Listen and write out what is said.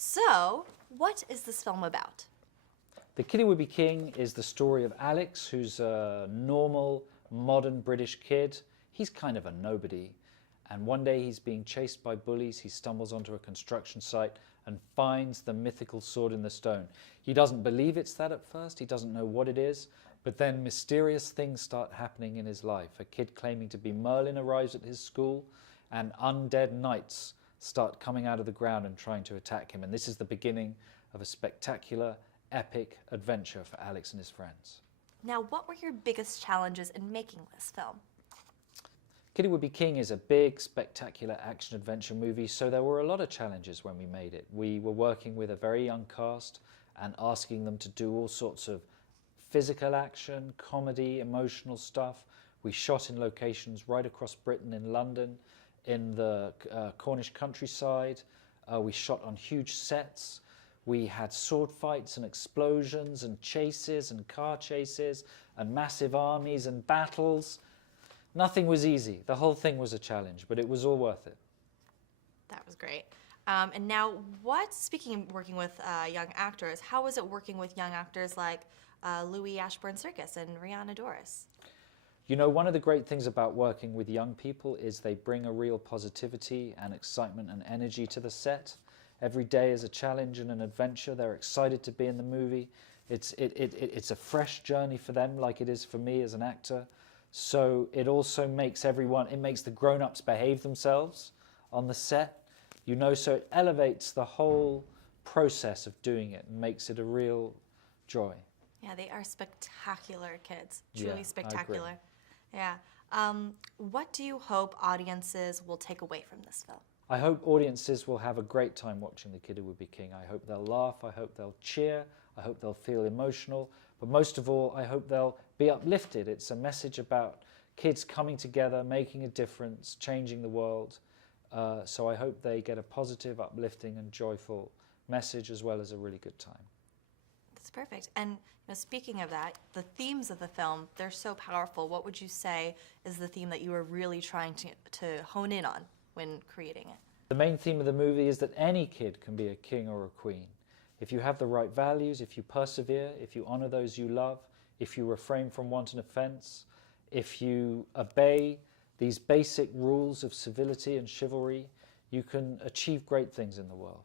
So, what is this film about? The Kiddy Would Be King is the story of Alex, who's a normal, modern British kid. He's kind of a nobody. And one day he's being chased by bullies. He stumbles onto a construction site and finds the mythical sword in the stone. He doesn't believe it's that at first. He doesn't know what it is. But then mysterious things start happening in his life. A kid claiming to be Merlin arrives at his school, and undead knights start coming out of the ground and trying to attack him. And this is the beginning of a spectacular, epic adventure for Alex and his friends. Now, what were your biggest challenges in making this film? Kiddy Would Be King is a big, spectacular action-adventure movie, so there were a lot of challenges when we made it. We were working with a very young cast and asking them to do all sorts of physical action, comedy, emotional stuff. We shot in locations right across Britain, in London, in the Cornish countryside. We shot on huge sets. We had sword fights and explosions and chases and car chases and massive armies and battles. Nothing was easy. The whole thing was a challenge, but it was all worth it. That was great. And now, speaking of working with young actors, how was it working with young actors like Louis Ashbourne Serkis and Rhianna Dorris? You know, one of the great things about working with young people is they bring a real positivity and excitement and energy to the set. Every day is a challenge and an adventure. They're excited to be in the movie. It's a fresh journey for them, like it is for me as an actor. So it also makes makes the grown-ups behave themselves on the set, you know, so it elevates the whole process of doing it and makes it a real joy. Yeah, they are spectacular kids, truly spectacular. I agree. Yeah. What do you hope audiences will take away from this film? I hope audiences will have a great time watching The Kiddy Would Be King. I hope they'll laugh, I hope they'll cheer, I hope they'll feel emotional, but most of all, I hope they'll be uplifted. It's a message about kids coming together, making a difference, changing the world. So I hope they get a positive, uplifting and joyful message as well as a really good time. That's perfect. And speaking of that, the themes of the film, they're so powerful. What would you say is the theme that you were really trying to hone in on when creating it? The main theme of the movie is that any kid can be a king or a queen. If you have the right values, if you persevere, if you honor those you love, if you refrain from wanton offense, if you obey these basic rules of civility and chivalry, you can achieve great things in the world.